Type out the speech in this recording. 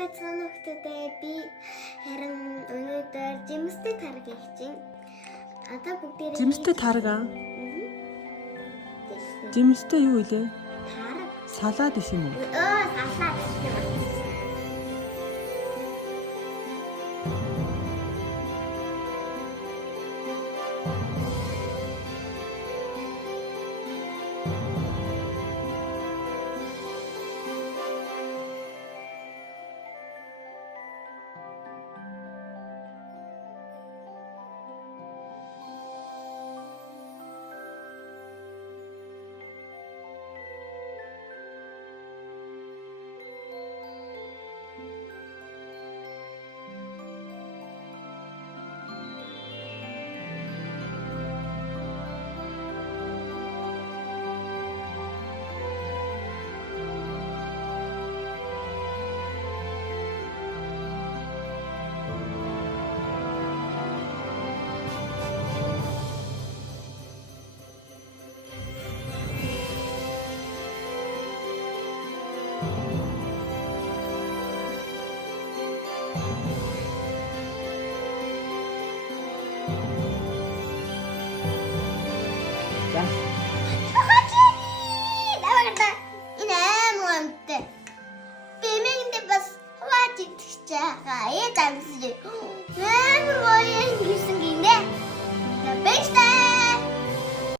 Мэцхан хөлтөдөө би харин өнөөдөр жимстэй тарга хийх чинь. Одоо бүгдээрээ Жимстэй тарга. Жимстэй юу илээ? тарга. Салаад иш юм уу? Салаад гэх юм. Амар гоё юм хийсэн гинэ. Бэстэ